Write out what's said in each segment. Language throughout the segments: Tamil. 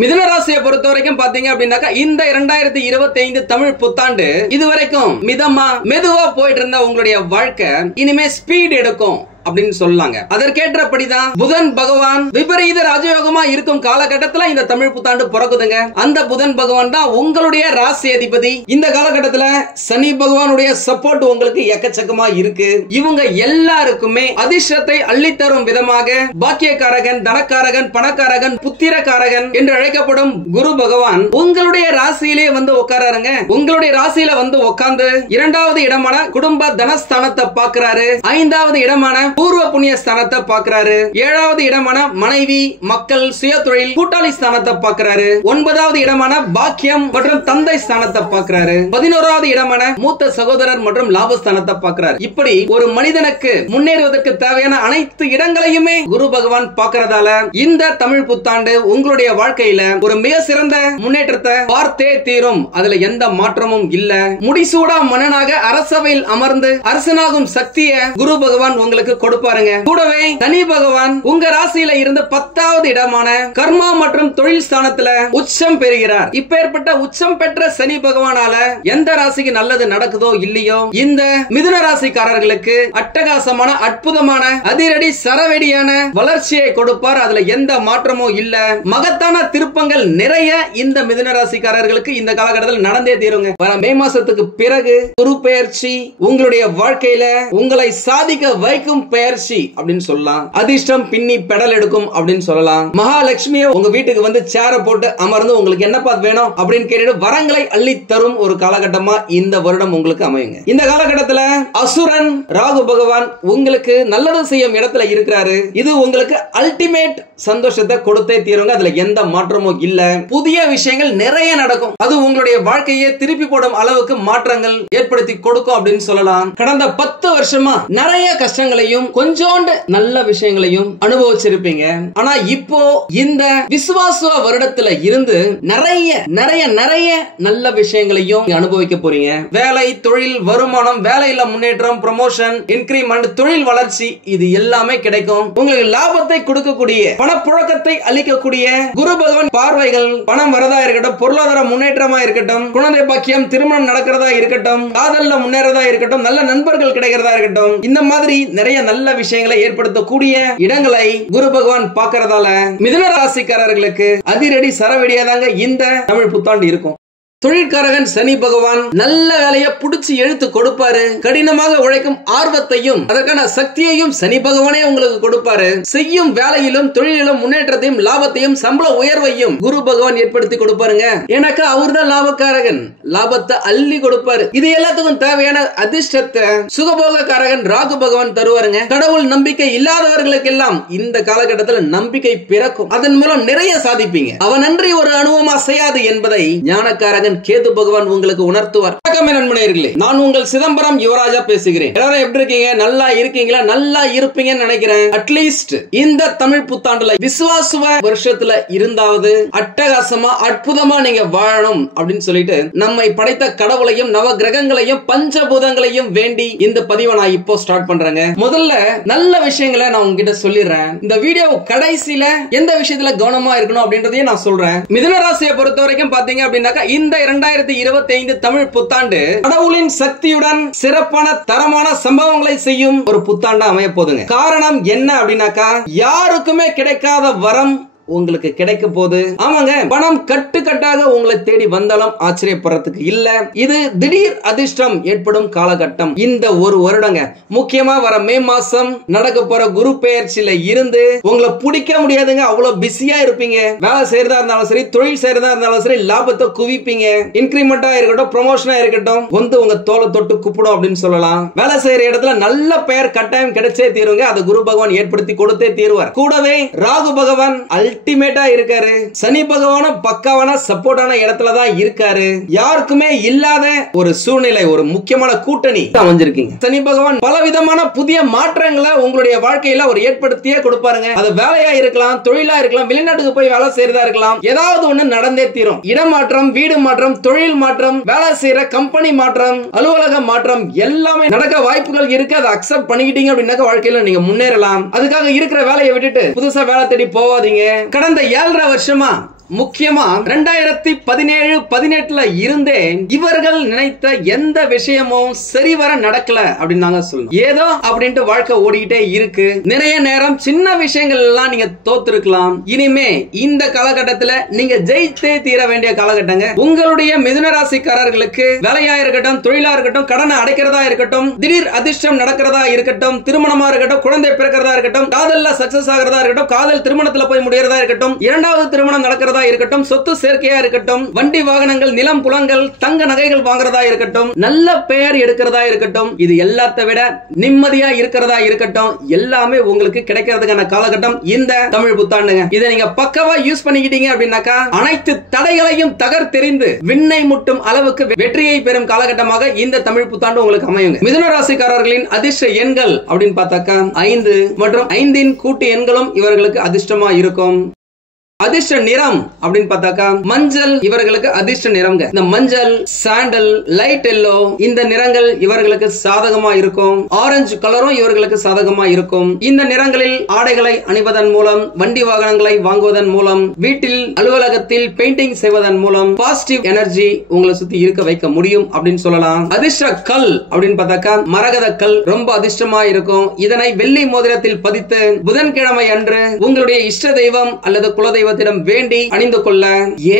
மிதுன ராசியை பொறுத்த வரைக்கும் பாத்தீங்க அப்படின்னாக்கா இந்த 2025 தமிழ் புத்தாண்டு இதுவரைக்கும் மிதமா மெதுவா போயிட்டு இருந்த உங்களுடைய வாழ்க்கை இனிமே ஸ்பீட் எடுக்கும் அப்படின்னு சொல்லாங்க. அதற்கேற்றபடிதான் புதன் பகவான் விபரீத ராஜயோகமா இருக்கும் காலகட்டத்தில் இந்த தமிழ் புத்தாண்டு பிறக்குதுங்க. அந்த புதன் பகவான் தான் உங்களுடைய ராசி அதிபதி. இந்த காலகட்டத்தில் சனி பகவானுடைய சப்போர்ட் உங்களுக்கு எக்கச்சக்கமா இருக்கு. இவங்க எல்லாருக்குமே அதிர்ஷ்டத்தை அள்ளித்தரும் விதமாக பாக்கியக்காரகன், தனக்காரகன், பணக்காரகன், புத்திரக்காரகன் என்று அழைக்கப்படும் குரு பகவான் உங்களுடைய ராசியிலே வந்து உட்காராருங்க. உங்களுடைய ராசியில வந்து உட்கார்ந்து இரண்டாவது இடமான குடும்ப தனஸ்தானத்தை பார்க்கிறாரு. ஐந்தாவது இடமான பூர்வ புண்ணிய ஸ்தானத்தை பார்க்கிறாரு. ஏழாவது இடமான மனைவி, மக்கள், சுயதொழில், கூட்டாளி ஸ்தானத்தை பார்க்கிறாரு. ஒன்பதாவது இடமான பாக்கியம் மற்றும் தந்தை ஸ்தானத்தை பார்க்கிறாரு. 11வது இடமான மூத்த சகோதரர் மற்றும் லாபஸ்தானத்தை பார்க்கிறார். இப்படி ஒரு மனிதனுக்கு முன்னேறுவதற்கு தேவையான அனைத்து இடங்களையுமே குரு பகவான் பார்க்கிறதால இந்த தமிழ் புத்தாண்டு உங்களுடைய வாழ்க்கையில ஒரு மிக சிறந்த முன்னேற்றத்தை பார்த்தே தீரும். அதுல எந்த மாற்றமும் இல்ல. முடிசூடா மன்னனாக அரசவையில் அமர்ந்து அரசனாகும் சக்தியை குரு பகவான் உங்களுக்கு கொடுப்பாருங்க. கூடவே சனி பகவான் உங்க ராசியில இருந்து 10வது இடமான கர்மா மற்றும் தொழில் ஸ்தானத்துல உச்சம் பெறுகிறார். இப்பேற்பட்ட உச்சம் பெற்ற சனி பகவானால எந்த ராசிக்கு நல்லது நடக்குதோ இல்லையோ இந்த மிதுன ராசிக்காரர்களுக்கு அட்டகாசமான அற்புதமான அதிரடி சரவெடியான வளர்ச்சியை கொடுப்பார். அதுல எந்த மாற்றமும் இல்ல. மகத்தான திருப்பங்கள் நிறைய இந்த மிதுன ராசிக்காரர்களுக்கு இந்த காலகட்டத்தில் நடந்தே தீருங்க. மே மாசத்துக்கு பிறகு குரு பெயர்ச்சி உங்களுடைய வாழ்க்கையில உங்களை சாதிக்க வைக்கும் பெயர்ச்சி அப்படின்னு சொல்லலாம். அதிர்ஷ்டம் பின்னி பெடல் எடுக்கும் அப்படின்னு சொல்லலாம். மகாலட்சுமியை உங்க வீட்டுக்கு வந்து சேர போட்டு அமர்ந்து உங்களுக்கு என்னப்பா வேணும் அப்படின்னு கேட்டு வரங்களை அள்ளி தரும் ஒரு காலகட்டமா இந்த வருடம் உங்களுக்கு அமையுங்க. இந்த காலகட்டத்தில் அசுரன் ராகு பகவான் உங்களுக்கு நல்லது செய்யும் இடத்துல இருக்கிறாரு. இது உங்களுக்கு அல்டிமேட் சந்தோஷத்தை கொடுத்தே தீருங்க. அதுல எந்த மாற்றமும் இல்ல. புதிய விஷயங்கள் நிறைய நடக்கும். அது உங்களுடைய வாழ்க்கையை திருப்பி போடும் அளவுக்கு மாற்றங்கள் ஏற்படுத்தி கொடுக்கும் அப்படின்னு சொல்லலாம். கடந்த 10 வருஷமா நிறைய கஷ்டங்களையும் கொஞ்சோண்டு நல்ல விஷயங்களையும் அனுபவிச்சிருப்பீங்க. ஆனா இப்போ இந்த விசுவாச வருடத்துல இருந்து நிறைய நிறைய நிறைய நல்ல விஷயங்களையும் அனுபவிக்க போறீங்க. வேலை, தொழில், வருமானம், வேலையில முன்னேற்றம், ப்ரமோஷன், இன்கிரிமெண்ட், தொழில் வளர்ச்சி இது எல்லாமே கிடைக்கும். உங்களுக்கு லாபத்தை கொடுக்கக்கூடிய பணப்புழக்கத்தை அளிக்கக்கூடிய குரு பகவான் பார்வைகள் பணம் வரதா இருக்கட்டும், பொருளாதார முன்னேற்றமா இருக்கட்டும், குழந்தை பாக்கியம், திருமணம் நடக்கிறதா இருக்கட்டும், காதல்ல முன்னேறதா இருக்கட்டும், நல்ல நண்பர்கள் கிடைக்கிறதா இருக்கட்டும், இந்த மாதிரி நிறைய நல்ல விஷயங்களை ஏற்படுத்தக்கூடிய இடங்களை குரு பகவான் பார்க்கறதால மிதுன ராசிக்காரர்களுக்கு அதிரடி சரவெடியாதாங்க இந்த தமிழ் புத்தாண்டு இருக்கும். தொழிற்காரகன் சனி பகவான் நல்ல வேலையை புடிச்சு எழுத்து கொடுப்பாரு. கடினமாக உழைக்கும் ஆர்வத்தையும் அதற்கான சக்தியையும் சனி பகவானே உங்களுக்கு கொடுப்பாரு. செய்யும் வேலையிலும் தொழிலிலும் முன்னேற்றத்தையும் லாபத்தையும் சம்பள உயர்வையும் குரு பகவான் ஏற்படுத்தி கொடுப்பாருங்க. எனக்கு அவர் தான் லாபக்காரகன். லாபத்தை அள்ளி கொடுப்பாரு. இது எல்லாத்துக்கும் தேவையான அதிர்ஷ்டத்தை சுகபோக காரகன் ராகு பகவான் தருவாருங்க. கடவுள் நம்பிக்கை இல்லாதவர்களுக்கு எல்லாம் இந்த காலகட்டத்தில் நம்பிக்கை பிறக்கும். அதன் மூலம் நிறைய சாதிப்பீங்க. அவனன்றி ஒரு அணுவும் அசையாது என்பதை ஞானக்காரகன் கேது பகவான் உங்களுக்கு உணர்த்துவார். வணக்கம் நண்பர்களே, நான் உங்கள் சிதம்பரம் யுவராஜா பேசுகிறேன். எல்லாரும் எப்படி இருக்கீங்க? நல்லா இருக்கீங்களா? நல்லா இருப்பீங்கன்னு நினைக்கிறேன். அட்லீஸ்ட் இந்த தமிழ் புத்தாண்டுல விசுவாச வருஷத்துல இருந்தாவது அட்டகாசமா அற்புதமா நீங்க வாழணும் அப்படின்னு சொல்லிட்டு நம்மை படைத்த கடவுளையும் நவ கிரகங்களையும் பஞ்சபூதங்களையும் வேண்டி இந்த பதிவை நான் இப்போ ஸ்டார்ட் பண்றேங்க. முதல்ல நல்ல விஷயங்களை நான் உங்ககிட்ட சொல்லிடுறேன். இந்த வீடியோ கடைசியில எந்த விஷயத்துல கவனமா இருக்கணும் அப்படின்றதையும் நான் சொல்றேன். மிதுன ராசியை பொறுத்த வரைக்கும் பாத்தீங்க அப்படின்னாக்கா இந்த 2025 தமிழ் புத்தாண்டு கடவுளின் சக்தியுடன் சிறப்பான தரமான சம்பவங்களை செய்யும் ஒரு புத்தாண்டா அமைய போதுங்க. காரணம் என்ன அப்படின்னாக்கா யாருக்குமே கிடைக்காத வரம் உங்களுக்கு கிடைக்க போது. ஆமாங்க, பணம் கட்டுக்கட்டாக உங்களை தேடி வந்தாலும் ஆச்சரியப்படுறதுக்கு இல்ல. இது திடீர் அதிர்ஷ்டம் ஏற்படும் காலகட்டம். இந்த ஒரு வருடங்க முக்கியமா வர மே மாசம் நடக்க போற குரு பெயர்ச்சியில இருந்து உங்களை பிடிக்க முடியாதுங்க. அவ்வளவு பிஸியா இருப்பீங்க. வேலை செய்யறதா இருந்தாலும் சரி, தொழில் செய்யறதா இருந்தாலும் சரி, லாபத்தை குவிப்பீங்க. இன்கிரிமெண்டா இருக்கட்டும், ப்ரமோஷனா இருக்கட்டும், வந்து உங்க தோலை தொட்டு கூப்பிடும் அப்படின்னு சொல்லலாம். வேலை செய்யற இடத்துல நல்ல பெயர் கட்டாயம் கிடைச்சே தீருங்க. அதை குரு பகவான் ஏற்படுத்தி கொடுத்தே தீருவார். கூடவே ராகு பகவான் அல்டிமேட்டா இருக்காரு. சனி பகவானும் பக்காவான சப்போர்ட்டான இடத்துல தான் இருக்காரு. யாருக்குமே இல்லாத ஒரு சூழ்நிலை, ஒரு முக்கியமான கூட்டணி அமைஞ்சிருக்கீங்க. சனி பகவான் பல விதமான புதிய மாற்றங்களை உங்களுடைய வாழ்க்கையில ஒரு ஏற்படுத்தியே கொடுப்பாருங்க. அது வேலையா இருக்கலாம், தொழிலா இருக்கலாம், வெளிநாட்டுக்கு போய் வேலை செய்யறதா இருக்கலாம். ஏதாவது ஒண்ணு நடந்தே தீரும். இடமாற்றம், வீடு மாற்றம், தொழில் மாற்றம், வேலை செய்யற கம்பெனி மாற்றம், அலுவலக மாற்றம் எல்லாமே நடக்க வாய்ப்புகள் இருக்கு. அதை அக்செப்ட் பண்ணிக்கிட்டீங்க அப்படின்னாக்க வாழ்க்கையில நீங்க முன்னேறலாம். அதுக்காக இருக்கிற வேலையை விட்டுட்டு புதுசா வேலை தேடி போவாதீங்க. கடந்த 7.5 வருஷமா முக்கியமா 2017-18 இருந்தே இவர்கள் நினைத்த எந்த விஷயமும் சரிவர நடக்கல அப்படின்னு சொல்லணும். ஏதோ அப்படின்ட்டு வாழ்க்கை ஓடிக்கிட்டே இருக்கு. நிறைய நேரம் சின்ன விஷயங்கள் எல்லாம் நீங்க தோத்துருக்கலாம். இனிமே இந்த காலகட்டத்தில் நீங்க ஜெயித்தே தீர வேண்டிய காலகட்டங்க. உங்களுடைய மிதுன ராசிக்காரர்களுக்கு வேலையா இருக்கட்டும், தொழிலா இருக்கட்டும், கடனை அடைக்கிறதா இருக்கட்டும், திடீர் அதிர்ஷ்டம் நடக்கிறதா இருக்கட்டும், திருமணமா இருக்கட்டும், குழந்தை பிறக்கிறதா இருக்கட்டும், காதல்ல சக்சஸ் ஆகிறதா இருக்கட்டும், காதல் திருமணத்துல போய் முடியறதா இருக்கட்டும், இரண்டாவது திருமணம் நடக்கிறதா இருக்கட்டும், சொத்து சேர்க்கையா இருக்கட்டும், வண்டி வாகனங்கள், நிலம் புலங்கள், தங்க நகைகள் வாங்குறதா இருக்கட்டும், நல்ல பெயர் எடுக்கிறதா இருக்கட்டும், இது எல்லாத்தை விட நிம்மதியா இருக்கிறதா இருக்கட்டும், எல்லாமே உங்களுக்கு கிடைக்கிறதுக்கான காலகட்டம் இந்த தமிழ் புத்தாண்டுங்க. இதை நீங்க பக்கவா யூஸ் பண்ணிக்கிட்டீங்க அப்படின்னாக்கா அனைத்து தடைகளையும் தகர்த்தெறிந்து விண்ணை முட்டும் அளவுக்கு வெற்றியை பெறும் காலகட்டமாக இந்த தமிழ் புத்தாண்டு உங்களுக்கு அமையுங்க. மிதுன ராசிக்காரர்களின் அதிர்ஷ்ட எண்கள் அப்படின்னு பார்த்தாக்கா 5 மற்றும் 5 கூட்டு எண்களும் இவர்களுக்கு அதிர்ஷ்டமா இருக்கும். அதிர்ஷ்ட நிறம் அப்படின்னு பார்த்தாக்கா மஞ்சள் இவர்களுக்கு அதிர்ஷ்ட நிறம்ங்க. இந்த மஞ்சள், சாண்டல், லைட் எல்லோ இந்த நிறங்கள் இவர்களுக்கு சாதகமா இருக்கும். ஆரஞ்சு கலரும் இவர்களுக்கு சாதகமா இருக்கும். இந்த நிறங்களில் ஆடைகளை அணிவதன் மூலம், வண்டி வாகனங்களை வாங்குவதன் மூலம், வீட்டில் அலுவலகத்தில் பெயிண்டிங் செய்வதன் மூலம் பாசிட்டிவ் எனர்ஜி உங்களை சுத்தி இருக்க வைக்க முடியும் அப்படின்னு சொல்லலாம். அதிர்ஷ்ட கல் அப்படின்னு பார்த்தாக்கா மரகத கல் ரொம்ப அதிர்ஷ்டமா இருக்கும். இதனை வெள்ளி மோதிரத்தில் பதித்து புதன்கிழமை அன்று உங்களுடைய இஷ்ட தெய்வம் அல்லது குலதெய்வம் வேண்டி அணிந்து கொள்ள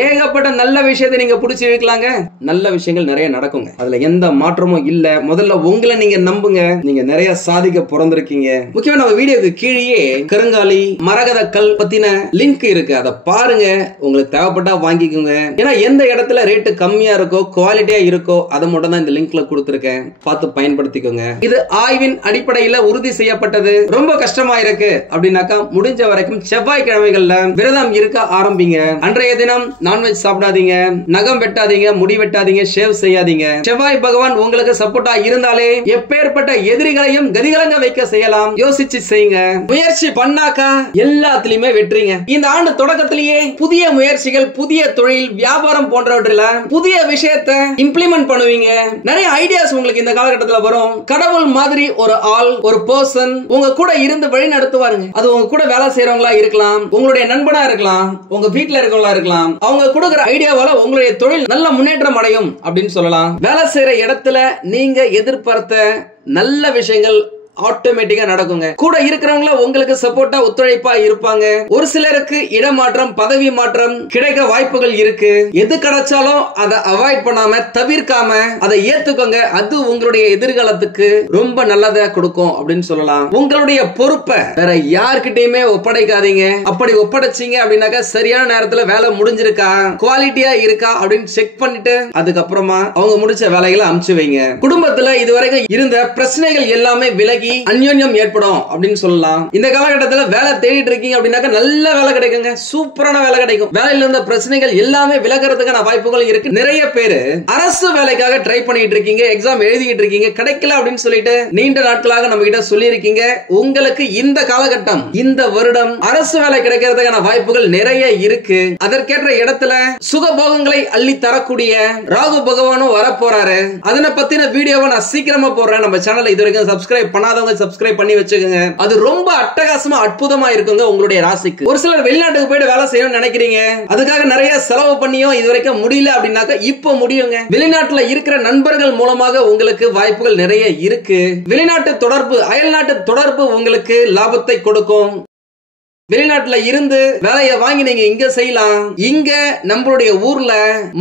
ஏகப்பட்ட நல்ல விஷயத்தை நீங்க பிடிச்சி இருக்கலாங்க. நல்ல விஷயங்கள் நிறைய நடக்குங்க. அதுல எந்த மாற்றமும் இல்ல. முதல்ல உங்களை நீங்க நம்புங்க. நீங்க நிறைய சாதிக்க பிறந்திருக்கீங்க. முக்கியமா நம்ம வீடியோக்கு கீழே கருங்காலி, மரகத கல் பத்தின லிங்க் இருக்கு. அதை பாருங்க. உங்களுக்கு தேவைப்பட்டா வாங்கிக்கோங்க. ஏன்னா எந்த இடத்துல ரேட்டு கம்மியா இருக்கோ, குவாலிட்டியா இருக்கோ, அதை மட்டும் தான் இந்த லிங்க்ல கொடுத்திருக்கேன். பார்த்து பயன்படுத்திக்கோங்க. இது ஆய்வின் அடிப்படையில் உறுதி செய்யப்பட்டது. ரொம்ப கஷ்டமா இருக்கு அப்படின்னாக்கா முடிஞ்ச வரைக்கும் செவ்வாய்க்கிழமைகள்ல விரதம் இருக்க ஆரம்பிங்க. அன்றைய தினம் நான்வெஜ் சாப்பிடாதீங்க, நகம் வெட்டாதீங்க, முடி வெட்டாதீங்க, ஷேவ் செய்யாதீங்க. செவ்வாய் பகவான் உங்களுக்கு சப்போர்ட்டா இருந்தாலே எப்பேற்பட்ட எதிரிகளையும் கதிகலங்க வைக்க செய்யலாம். யோசிச்சு செய்யுங்க. முயற்சி பண்ணாக்கா எல்லாத்துலயுமே வெற்றிங்க. இந்த ஆண்டு தொடக்கத்திலேயே புதிய முயற்சிகள், புதிய தொழில், வியாபாரம் போன்றவற்றில புதிய விஷயத்தை இம்ப்ளிமெண்ட் பண்ணுவீங்க. நிறைய ஐடியாஸ் உங்களுக்கு இந்த காலகட்டத்தில் வரும். கடவுள் மாதிரி ஒரு ஆள், ஒரு பர்சன் உங்க கூட இருந்து வழி நடத்துவாருங்க. அது உங்க கூட வேலை செய்யறவங்களா இருக்கலாம், உங்களுடைய நண்பனா இருக்கலாம், உங்க வீட்ல இருக்கவங்களா இருக்கலாம். அவங்க கொடுக்கிற ஐடியாவால உங்களுடைய தொழில் நல்ல முன்னேற்றம் அடையும் அப்படின்னு சொல்லலாம். வேலை செய்யற இடத்துல நீங்க எதிர்பார்த்த நல்ல விஷயங்கள் ஆட்டோமேட்டிக்கா நடக்குங்க. கூட இருக்கிறவங்கள உங்களுக்கு சப்போர்ட்டா ஒத்துழைப்பா இருப்பாங்க. ஒரு சிலருக்கு இடமாற்றம், பதவி மாற்றம் கிடைக்க வாய்ப்புகள் இருக்கு. எது கிடைச்சாலும் அதை அவாய்ட் பண்ணாம, தவிர்க்காம அதை ஏத்துக்கோங்க. அது உங்களுடைய எதிர்காலத்துக்கு ரொம்ப நல்லதா கொடுக்கும் அப்படின்னு சொல்லலாம். உங்களுடைய பொறுப்பை வேற யார்கிட்டயுமே ஒப்படைக்காதீங்க. அப்படி ஒப்படைச்சீங்க அப்படின்னாக்கா சரியான நேரத்துல வேலை முடிஞ்சிருக்கா, குவாலிட்டியா இருக்கா அப்படின்னு செக் பண்ணிட்டு அதுக்கப்புறமா அவங்க முடிச்ச வேலைகளை அமுச்சு வைங்க. குடும்பத்துல இதுவரைக்கும் இருந்த பிரச்சனைகள் எல்லாமே விலகி அந்யோன்யம் ஏற்படும் அப்படின்னு சொல்லலாம். இந்த காலகட்டத்தில் வேலை தேடிட்டு இருக்கீங்க அப்படின்னாக்க நல்ல வேலை கிடைக்குங்க. சூப்பரான வேலை கிடைக்கும். வேலையில இருந்த பிரச்சனைகள் எல்லாமே விலகிறதுக்கான வாய்ப்புகள் இருக்கு. நிறைய பேரு அரசு வேலைக்காக ட்ரை பண்ணிட்டு இருக்கீங்க, எக்ஸாம் எழுதிட்டு இருக்கீங்க, கிடைக்கல அப்படின்னு சொல்லிட்டு நீண்ட நாட்களாக நம்ம கிட்ட சொல்லி இருக்கீங்க. உங்களுக்கு இந்த காலகட்டம், இந்த வருடம் அரசு வேலை கிடைக்கிறதுக்கான வாய்ப்புகள் நிறைய இருக்கு. அதற்கேற்ற இடத்துல சுகபோகங்களை அள்ளி தரக்கூடிய ராகு பகவானும் வரப்போறாரு. அதனை பத்தின வீடியோவை நான் சீக்கிரமா போடுறேன். நம்ம சேனலை இது வரைக்கும் சப்ஸ்கிரைப் பண்ணாதவங்க சப்ஸ்கிரைப் பண்ணி வச்சுக்கோங்க. அது ரொம்ப அட்டகாசமா அற்புதமா இருக்குங்க உங்களுடைய ராசிக்கு. ஒரு சிலர் வெளிநாட்டுக்கு போயிட்டு வேலை செய்யணும்னு நினைக்கிறீங்க, அதுக்காக நிறைய செலவு பண்ணியும் இதுவரைக்கும் முடியல அப்படின்னாக்க இப்ப முடியுங்க. வெளிநாட்டுல இருக்கிற நண்பர்கள் மூலமாக உங்களுக்கு வாய்ப்புகள் நிறைய இருக்கு. வெளிநாட்டு தொடர்பு, அயல்நாட்டு தொடர்பு உங்களுக்கு லாபத்தை கொடுக்கும். வெளிநாட்டுல இருந்து வேலையை வாங்கி நீங்க இங்க செய்யலாம். இங்க நம்மளுடைய ஊர்ல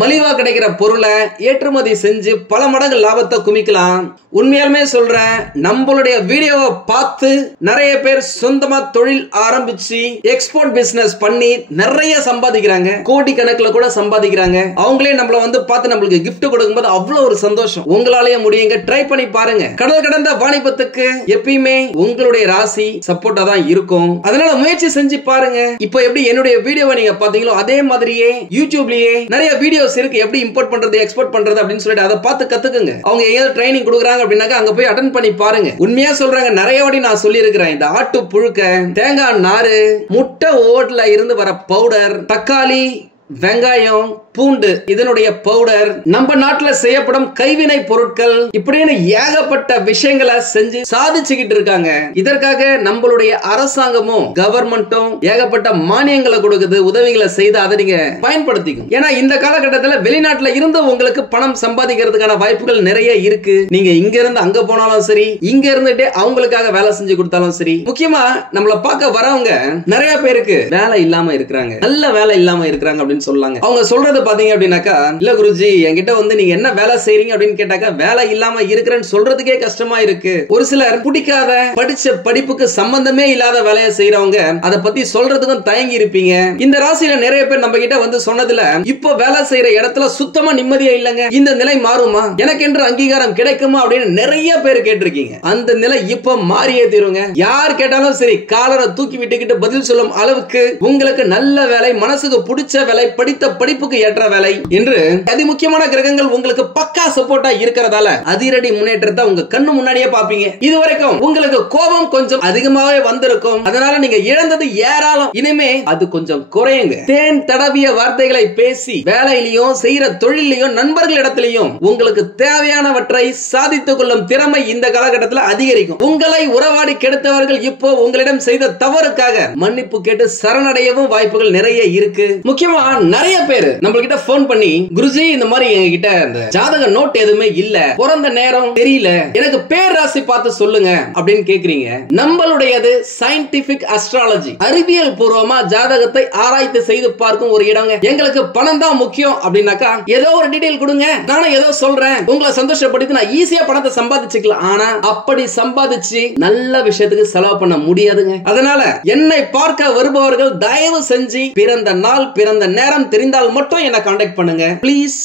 மலிவா கிடைக்கிற பொருளை ஏற்றுமதி செஞ்சு பல மடங்கு லாபத்தை குமிக்கலாம். உண்மையாலுமே சொல்றேன், நம்மளுடைய வீடியோவை பார்த்து நிறைய பேர் சொந்தமா தொழில் ஆரம்பிச்சு எக்ஸ்போர்ட் பிசினஸ் பண்ணி நிறைய சம்பாதிக்கிறாங்க. கோடி கணக்குல கூட சம்பாதிக்கிறாங்க. அவங்களே நம்மள வந்து பார்த்து நம்மளுக்கு கிஃப்ட் கொடுக்கும்போது அவ்வளவு ஒரு சந்தோஷம். உங்களாலேயே முடியுங்க. ட்ரை பண்ணி பாருங்க. கடல் கடந்த வாணிபத்துக்கு எப்பயுமே உங்களுடைய ராசி சப்போர்ட்டா தான் இருக்கும். அதனால முயற்சி செஞ்சு பாருங்க. இப்போ எப்படி என்னுடைய வீடியோவை நீங்க பாத்தீங்களோ அதே மாதிரியே யூடியூப்லயே நிறைய வீடியோஸ் இருக்கு. எப்படி இம்போர்ட் பண்றது, எக்ஸ்போர்ட் பண்றது அப்படின்னு சொல்லிட்டு அதை பார்த்து கத்துக்குங்க. அவங்க ஏதாவது ட்ரைனிங் கொடுக்குறாங்க அப்படின்னாக்க அங்க போய் அட்டெண்ட் பண்ணி பாருங்க. உண்மையா சொல்றாங்க, நிறைய வாட்டி நான் சொல்லி இருக்கிறேன். இந்த ஆட்டு புழுக்க, தேங்காய் நாறு, முட்டை ஓட்ல இருந்து வர பவுடர், தக்காளி, வெங்காயம், பூண்டு, இதனுடைய பவுடர், நம்ம நாட்டுல செய்யப்படும் கைவினை பொருட்கள், இப்படின்னு ஏகப்பட்ட விஷயங்களை செஞ்சு சாதிச்சுக்கிட்டு இருக்காங்க. இதற்காக நம்மளுடைய அரசாங்கமும் கவர்மெண்ட்டும் ஏகப்பட்ட மானியங்களை கொடுக்குது, உதவிகளை செய்து அதை நீங்க பயன்படுத்திக்கும். ஏன்னா இந்த காலகட்டத்தில் வெளிநாட்டுல இருந்து உங்களுக்கு பணம் சம்பாதிக்கிறதுக்கான வாய்ப்புகள் நிறைய இருக்கு. நீங்க இங்க இருந்து அங்க போனாலும் சரி, இங்க இருந்துட்டு அவங்களுக்காக வேலை செஞ்சு கொடுத்தாலும் சரி. முக்கியமா நம்மள பார்க்க வரவங்க நிறைய பேருக்கு வேலை இல்லாம இருக்கிறாங்க, நல்ல வேலை இல்லாம இருக்கிறாங்க அப்படின்னு சொல்லாங்க. அவங்க சொல்றது பாத்தீங்க அப்படின்னாக்கா, இல்ல குருஜி என்கிட்ட வந்து நீங்க என்ன வேலை செய்றீங்க அப்படின்னு கேட்டாக்கா, வேலை இல்லாம இருக்கிறேன்னு சொல்றதுக்கே கஷ்டமா இருக்கு. ஒரு சிலர் பிடிக்காத படிச்ச படிப்புக்கு சம்பந்தமே இல்லாத வேலையை செய்யறவங்க அதை பத்தி சொல்றதுக்கும் தயங்கி இருப்பீங்க. இந்த ராசியில நிறைய பேர் நம்ம கிட்ட வந்து சொன்னதுல, இப்போ வேலை செய்யற இடத்துல சுத்தமா நிம்மதியா இல்லங்க, இந்த நிலை மாறுமா, எனக்கு என்று அங்கீகாரம் கிடைக்குமா அப்படின்னு நிறைய பேர் கேட்டிருக்கீங்க. அந்த நிலை இப்ப மாறியே தீருங்க. யார் கேட்டாலும் சரி காலரை தூக்கி விட்டுக்கிட்டு பதில் சொல்லும் அளவுக்கு உங்களுக்கு நல்ல வேலை, மனசுக்கு பிடிச்ச வேலை, படித்த படிப்புக்கு ஏற்ற வேலை என்று அதி முக்கியமான கிரகங்கள் உங்களுக்கு பக்கா சப்போர்ட்டா இருக்கிறதால அதிரடி முன்னேற்றத்தை உங்க கண்ணு முன்னாடியே பாப்பீங்க. இதுவரைக்கும் உங்களுக்கு கோபம் கொஞ்சம் அதிகமாவே வந்திருக்கும், அதனால நீங்க இழந்தது ஏராளம். இனிமே அது கொஞ்சம் குறையுங்க. தேன் தடவிய வார்த்தைகளை பேசி வேலையிலையும் செய்யற தொழிலையும் நண்பர்களிடத்திலையும் உங்களுக்கு தேவையானவற்றை சாதித்துக் கொள்ளும் திறமை இந்த காலகட்டத்தில் அதிகரிக்கும். உங்களை உறவாடி கெடுத்தவர்கள் இப்போ உங்களிடம் செய்த தவறுக்காக மன்னிப்பு கேட்டு சரணடையவும் வாய்ப்புகள் நிறைய இருக்கு. முக்கியமா நிறைய பேர் நம்ம கிட்ட போன் பண்ணி, குருஜி இந்த மாதிரி எங்ககிட்ட அந்த ஜாதக நோட் எதுவுமே இல்ல, பிறந்த நேரம் தெரியல, எனக்கு பேர் ராசி பார்த்து சொல்லுங்க அப்படின்னு கேக்குறீங்க. நம்மளுடையது சயின்டிபிக் அஸ்ட்ராலஜி, அறிவியல் பூர்வமா ஜாதகத்தை ஆராய்ச்சி செய்து பார்க்கும் ஒரு இடங்க. எங்களுக்கு பணம் தான் முக்கியம் அப்படின்னாக்கா ஏதோ ஒரு டீடைல் கொடுங்க, நானும் ஏதோ சொல்றேன், உங்களை சந்தோஷப்படுத்தி நான் ஈஸியா பணத்தை சம்பாதிச்சுக்கலாம். ஆனா அப்படி சம்பாதிச்சு நல்ல விஷயத்துக்கு செலவு பண்ண முடியாதுங்க. அதனால என்னை பார்க்க வருபவர்கள் தயவு செஞ்சு பிறந்த நாள் பிறந்த நேரம் தெரிந்தால் மட்டும் என்ன கான்டாக்ட் பண்ணுங்க ப்ளீஸ்.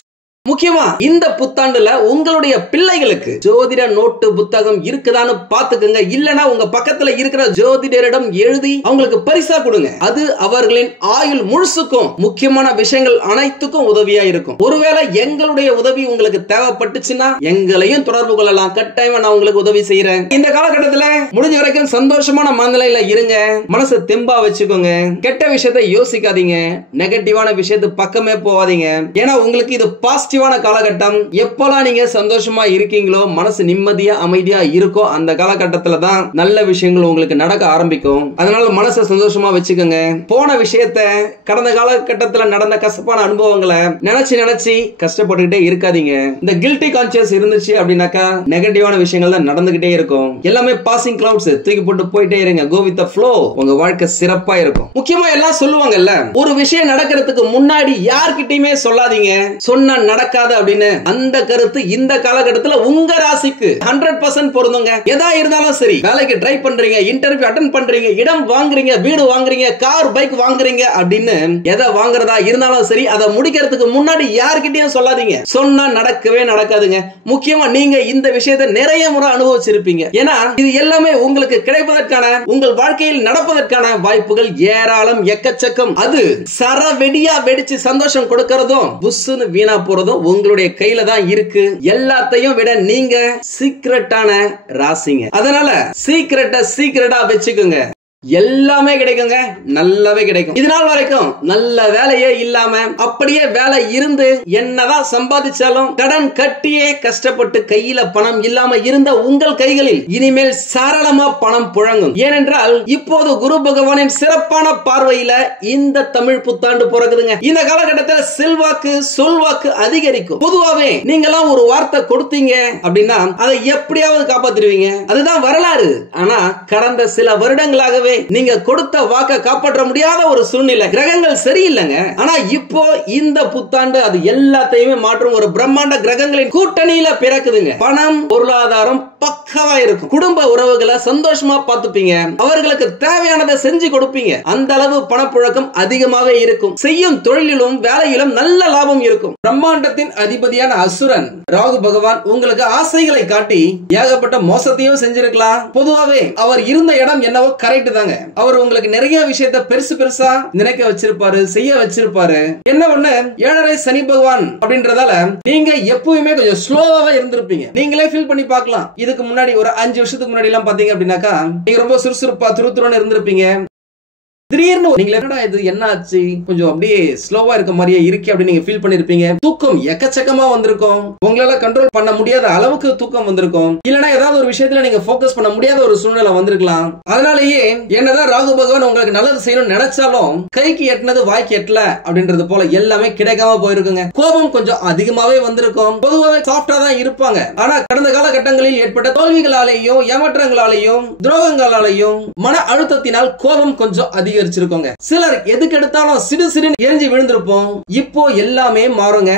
முக்கியமா இந்த புத்தாண்டுல உங்களுடைய பிள்ளைகளுக்கு ஜோதிட நோட்டு புத்தகம் இருக்குதான்னு பாத்துக்கங்க. இல்லனா உங்க பக்கத்துல இருக்கிற ஜோதிடரிடம் எழுதி அவங்களுக்கு பரிசா கொடுங்க. அது அவர்களின் ஆயுள் முழுசுக்கும் முக்கியமான விஷயங்கள் அனைத்துக்கும் உதவியா இருக்கும். ஒருவேளை எங்களுடைய உதவி உங்களுக்கு தேவைப்பட்டுச்சுன்னா எங்களையும் தொடர்பு கொள்ளலாம், கட்டாயமா நான் உங்களுக்கு உதவி செய்யறேன். இந்த காலகட்டத்துல முடிஞ்ச வரைக்கும் சந்தோஷமான மனநிலையில இருங்க, மனசை தெம்பா வச்சுக்கோங்க, கெட்ட விஷயத்தை யோசிக்காதீங்க, நெகட்டிவான விஷயத்து பக்கமே போவாதீங்க. ஏன்னா உங்களுக்கு இது பாசிட்டிவான காலகட்டம். எப்பலாம் நீங்க சந்தோஷமா இருக்கீங்களோ, மனசு நிம்மதியா அமைதியா இருக்கோ, அந்த காலகட்டத்துல தான் நல்ல விஷயங்கள் உங்களுக்கு நடக்க ஆரம்பிக்கும். அதனால மனசை சந்தோஷமா வச்சுக்கோங்க. போன விஷயத்தை, கடந்த காலகட்டத்துல நடந்த கசப்பான அனுபவங்களை நினைச்சு கஷ்டப்பட்டுக்கிட்டே இருக்காதீங்க. இந்த கில்ட்டி கான்சியஸ் இருந்துச்சு அப்படின்னாக்கா நெகட்டிவான விஷயங்கள் தான் நடந்துகிட்டே இருக்கும். எல்லாமே பாசிங் கிளவுட்ஸ், தூக்கி போட்டு போயிட்டே இருங்க. Go with the flow. உங்க வாழ்க்கை சிறப்பா இருக்கும். முக்கியமா எல்லாம் சொல்லுவாங்கல்ல, ஒரு விஷயம் நடக்கிறதுக்கு முன்னாடி யார்கிட்டயுமே சொல்லாதீங்க, சொன்னா நடக்காது அப்படின்னு. அந்த கருத்து இந்த காலகட்டத்துல உங்க ராசிக்கு 100% பொருந்துங்க. எதா இருந்தாலும் சரி, வேலைக்கு ட்ரை பண்றீங்க, இன்டர்வியூ அட்டெண்ட் பண்றீங்க, இடம் வாங்குறீங்க, வீடு வாங்குறீங்க, கார் பைக் வாங்குறீங்க அப்படின்னு எதை வாங்குறதா இருந்தாலும் சரி, அதை முடிக்கிறதுக்கு முன்னாடி யார்கிட்டயும் சொல்லாதீங்க. சொன்னா நடக்கவே நடக்காதுங்க. முக்கியமா நீங்க இந்த விஷயத்தை நிறைய முறை அனுபவிச்சிருப்பீங்க. ஏன்னா இது எல்லாமே உங்களுக்கு கிடைப்பதற்கான, உங்கள் வாழ்க்கையில் நடப்பதற்கான வாய்ப்புகள் ஏராளம், எக்கச்சக்கம். அது சரவெடியா வெடிச்சு சந்தோஷம் கொடுக்கறதும் புஸ்ஸுன்னு வீணா போறதும் உங்களுடைய கையில தான் இருக்கு. எல்லாத்தையும் விட நீங்க சீக்ரெட்டான ராசிங்க. அதனால சீக்ரெட்டா வச்சுக்கோங்க. எல்லாமே கிடைக்குங்க, நல்லாவே கிடைக்கும். இது நாள் வரைக்கும் நல்ல வேலையே இல்லாம, அப்படியே வேலை இருந்து என்னதான் சம்பாதிச்சாலும் கடன் கட்டியே கஷ்டப்பட்டு கையில பணம் இல்லாம இருந்த உங்கள் கைகளில் இனிமேல் சாரளமா பணம் புழங்கும். ஏனென்றால் இப்போது குரு பகவானின் சிறப்பான பார்வையில இந்த தமிழ் புத்தாண்டு பிறகுதுங்க. இந்த காலகட்டத்தில் செல்வாக்கு சொல்வாக்கு அதிகரிக்கும். பொதுவாவே நீங்களாம் ஒரு வார்த்தை கொடுத்தீங்க அப்படின்னா அதை எப்படியாவது காப்பாத்திடுவீங்க, அதுதான் வரலாறு. ஆனா கடந்த சில வருடங்களாகவே நீங்க கொடுத்த வாக்க காப்பாற்ற முடியாத ஒரு சூழ்நிலை, கிரகங்கள் சரியில்லைங்க. ஆனா இப்போ இந்த புத்தாண்டு அது எல்லாத்தையுமே மாற்றும் ஒரு பிரம்மாண்ட கிரகங்களின் கூட்டணியில பிறக்குதுங்க. பணம் பொருளாதாரம் பக்கவா இருக்கும். குடும்ப உறவுகளை சந்தோஷமா பார்த்துப்பீங்க, அவர்களுக்கு தேவையானதை செஞ்சு கொடுப்பீங்க. அந்த அளவு பணப்புழக்கம் அதிகமாவே இருக்கும். செய்யும் தொழிலிலும் வேலையிலும் நல்ல லாபம் இருக்கும். பிரம்மாண்டத்தின் அதிபதியான அசுரன் ராகு பகவான் உங்களுக்கு ஆசைகளை காட்டி ஏகப்பட்ட மோசத்தையும் செஞ்சிருக்கலாம். பொதுவாவே அவர் இருந்த இடம் என்னவோ கரெக்ட் தாங்க. அவர் உங்களுக்கு நிறைய விஷயத்தை பெருசா நினைக்க வச்சிருப்பாரு, செய்ய வச்சிருப்பாரு. என்ன ஒண்ணு, 7.5 சனி பகவான் அப்படின்றதால நீங்க எப்பவுமே கொஞ்சம் ஸ்லோவாவே இருந்திருப்பீங்க. நீங்களே ஃபீல் பண்ணி பார்க்கலாம். இதுக்கு முன்னாடி ஒரு 5 வருஷத்துக்கு முன்னாடி எல்லாம் பாத்தீங்க அப்படின்னாக்கா நீங்க ரொம்ப சுறுசுறுப்பா துருதுருன்னு இருந்திருப்பீங்க. திடீர்னு நீங்க என்னடா இது என்ன ஆச்சு, கொஞ்சம் அப்படியே ஸ்லோவா இருக்க மாதிரியே இருக்கு அப்படின்னு நீங்க ஃபீல் பண்ணிருப்பீங்க. தூக்கம் எக்கச்சக்கமா வந்திருக்கும், உங்களால கண்ட்ரோல் பண்ண முடியாத அளவுக்கு தூக்கம் வந்திருக்கும். இல்லனா ஏதாவது ஒரு விஷயத்துல நீங்க ஃபோக்கஸ் பண்ண முடியாத ஒரு சூழ்நிலை வந்திருக்கலாம். அதனாலேயே என்னதான் ராகு பகவான் உங்களுக்கு நல்லது செய்யணும்னு நினைச்சாலும் கைக்கு எட்டினது வாய்க்கு எட்டல அப்படின்றது போல எல்லாமே கிடைக்காம போயிருக்குங்க. கோபம் கொஞ்சம் அதிகமாவே வந்திருக்கும். பொதுவாக சாஃப்டா தான் இருப்பாங்க. ஆனா கடந்த காலகட்டங்களில் ஏற்பட்ட தோல்விகளாலேயும் ஏமாற்றங்களாலேயும் துரோகங்களாலேயும் மன அழுத்தத்தினால் கோபம் கொஞ்சம் அதிகரிச்சிருக்கோங்க. சிலர் எதுக்கு எடுத்தாலும் சிறு சிறு எரிஞ்சு விழுந்திருப்போம். இப்போ எல்லாமே மாறுங்க.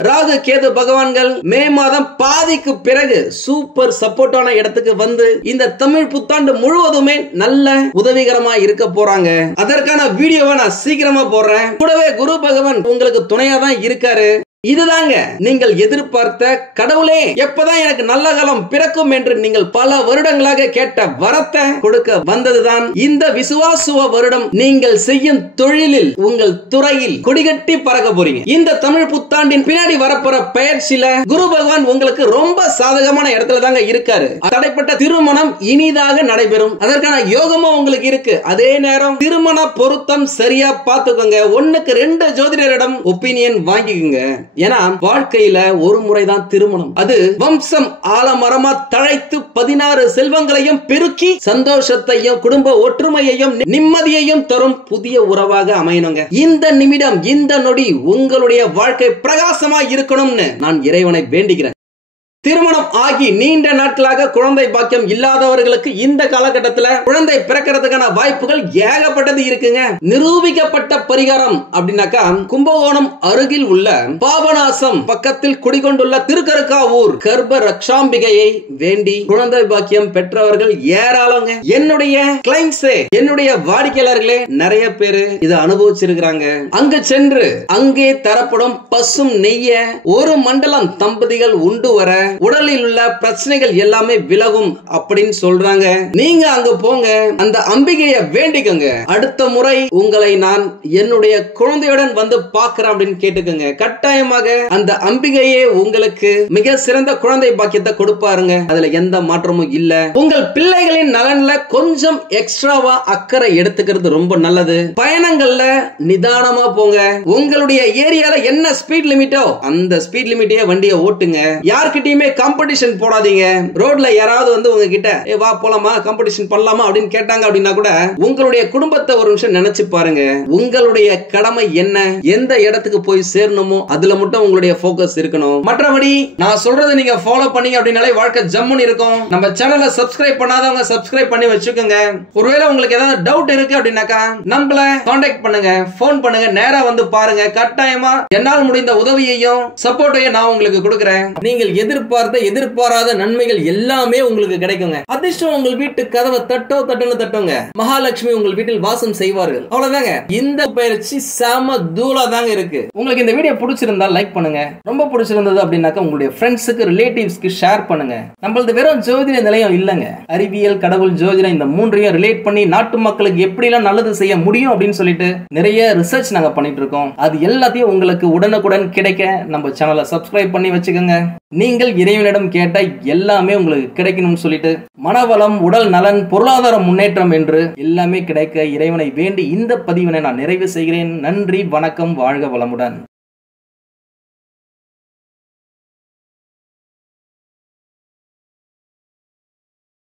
ராகு கேது பகவான்கள் மே மாதம் பாதிக்கு பிறகு சூப்பர் சப்போர்ட்டான இடத்துக்கு வந்து இந்த தமிழ் புத்தாண்டு முழுவதுமே நல்ல உதவிகரமா இருக்க போறாங்க. அதற்கான வீடியோவை நான் சீக்கிரமா போடுறேன். கூடவே குரு பகவான் உங்களுக்கு துணையா தான் இருக்காரு. இதுதாங்க நீங்கள் எதிர்பார்த்த கடவுளே எப்பதான் எனக்கு நல்ல காலம் பிறக்கும் என்று நீங்கள் பல வருடங்களாக கேட்ட வரத்தை கொடுக்க வந்ததுதான் இந்த விசுவாசுவ வருடம். நீங்கள் செய்யும் தொழிலில் உங்கள் துறையில் கொடிகட்டி பறக்க போறீங்க. இந்த தமிழ் புத்தாண்டின் பின்னாடி வரப்போற பயிற்சியில குரு பகவான் உங்களுக்கு ரொம்ப சாதகமான இடத்துல தாங்க இருக்காரு. தடைப்பட்ட திருமணம் இனிதாக நடைபெறும். அதற்கான யோகமும் உங்களுக்கு இருக்கு. அதே நேரம் திருமண பொருத்தம் சரியா பார்த்துக்கோங்க. 1க்கு 2 ஜோதிடரிடம் ஒப்பீனியன் வாங்கிக்கோங்க. ஏன்னா வாழ்க்கையில ஒரு முறைதான் திருமணம். அது வம்சம் ஆலமரமா தழைத்து 16 செல்வங்களையும் பெருக்கி சந்தோஷத்தையும் குடும்ப ஒற்றுமையையும் நிம்மதியையும் தரும் புதிய உறவாக அமையணுங்க. இந்த நிமிடம் இந்த நொடி உங்களுடைய வாழ்க்கை பிரகாசமா இருக்கணும்னு நான் இறைவனை வேண்டுகிறேன். திருமணம் ஆகி நீண்ட நாட்களாக குழந்தை பாக்கியம் இல்லாதவர்களுக்கு இந்த காலகட்டத்தில் குழந்தை பிறக்கிறதுக்கான வாய்ப்புகள் ஏகப்பட்டது இருக்குங்க. நிரூபிக்கப்பட்ட பரிகாரம் அப்படின்னாக்கா கும்பகோணம் அருகில் உள்ள பாபநாசம் பக்கத்தில் குடிகொண்டுள்ள திருக்கருக்காவூர் கர்ப்ப ரக்ஷாம்பிகையை வேண்டி குழந்தை பாக்கியம் பெற்றவர்கள் ஏராளங்க. என்னுடைய கிளைண்ட்ஸே, என்னுடைய வாடிக்கையாளர்களே நிறைய பேரு இதை அனுபவிச்சிருக்கிறாங்க. அங்கு சென்று அங்கே தரப்படும் பசும் நெய்ய ஒரு மண்டலம் தம்பதிகள் உண்டு வர உடலில் உள்ள பிரச்சனைகள் எல்லாமே விலகும் அப்படின்னு சொல்றாங்க. நீங்க அங்க போங்க, அந்த அம்பிகையை வேண்டிக்கங்க. அடுத்த முறை உங்களை நான் என்னுடைய குழந்தையுடன் வந்து பார்க்கிறேன் அப்படின்னு கேட்டுக்கங்க. கட்டாயமாக அந்த அம்பிகையே உங்களுக்கு மிக சிறந்த குழந்தை பாக்கியத்தை கொடுப்பாருங்க. அதுல எந்த மாற்றமும் இல்ல. உங்கள் பிள்ளைகளின் நலன்ல கொஞ்சம் எக்ஸ்ட்ராவா அக்கறை எடுத்துக்கிறது ரொம்ப நல்லது. பயணங்கள்ல நிதானமா போங்க. உங்களுடைய ஏரியால என்ன ஸ்பீட் லிமிட்டோ அந்த ஸ்பீட் லிமிட்டே வண்டியை ஓட்டுங்க. யார்கிட்டயும் காம்படிஷன் போடாதீங்க. ரோட்ல யாராவது வந்து உங்ககிட்ட வா போலாமா காம்படிஷன் பண்ணலாமா அப்படின்னு கேட்டாங்க அப்படின்னா கூட உங்களுடைய குடும்பத்தை ஒரு நிமிஷம் நினைச்சு பாருங்க. உங்களுடைய கடமை என்ன, எந்த இடத்துக்கு போய் சேரணுமோ அதுல மட்டும் உங்களுடைய போக்கஸ் இருக்கணும். மற்றபடி நான் சொல்றதை நீங்க ஃபாலோ பண்ணீங்க அப்படின்னாலே வாழ்க்கை ஜம்முன்னு இருக்கும். நம்ம சேனலை சப்ஸ்கிரைப் பண்ணாதவங்க சப்ஸ்கிரைப் பண்ணி வச்சுக்கோங்க. ஒருவேளை உங்களுக்கு ஏதாவது டவுட் இருக்கு அப்படின்னாக்கா நம்மள கான்டாக்ட் பண்ணுங்க, போன் பண்ணுங்க, நேரா வந்து பாருங்க. கட்டாயமா என்னால் முடிந்த உதவியையும் சப்போர்ட்டையும் நான் உங்களுக்கு கொடுக்கிறேன். நீங்கள் எதிர்பாராத நன்மைகள் எல்லாமே உங்களுக்கு கிடைக்குங்க. அதிர்ஷ்டம் உங்கள் வீட்டு கதவை தட்டுங்க. மகாலட்சுமி உங்கள் வீட்டில் வாசம் செய்வார்கள். அவ்வளவுதாங்க. இந்த பயிற்சி செம தூளா தாங்க இருக்கு. உங்களுக்கு இந்த வீடியோ பிடிச்சிருந்தா லைக் பண்ணுங்க. ரொம்ப பிடிச்சிருந்தது அப்படின்னாக்க உங்களுடைய ஃப்ரெண்ட்ஸுக்கு ரிலேட்டிவ்ஸ்க்கு ஷேர் பண்ணுங்க. நம்மளது வெறும் ஜோதிட நிலையம் இல்லங்க. அறிவியல், கடவுள், ஜோதிடம் இந்த மூன்றையும் ரிலேட் பண்ணி நாட்டு மக்களுக்கு எப்படிலாம் நல்லது செய்ய முடியும் அப்படின்னு சொல்லிட்டு நிறைய ரிசர்ச் நாங்க பண்ணிட்டு இருக்கோம். அது எல்லாத்தையும் உங்களுக்கு உடனுக்குடன் கிடைக்க நம்ம சேனலை சப்ஸ்கிரைப் பண்ணி வச்சுக்கோங்க. நீங்கள் இறைவனிடம் கேட்ட எல்லாமே உங்களுக்கு கிடைக்கணும்னு சொல்லிட்டு மனவளம், உடல் நலன், பொருளாதார முன்னேற்றம் என்று எல்லாமே கிடைக்க இறைவனை வேண்டி இந்த பதிவினை நான் நிறைவு செய்கிறேன். நன்றி, வணக்கம், வாழ்க வளமுடன்.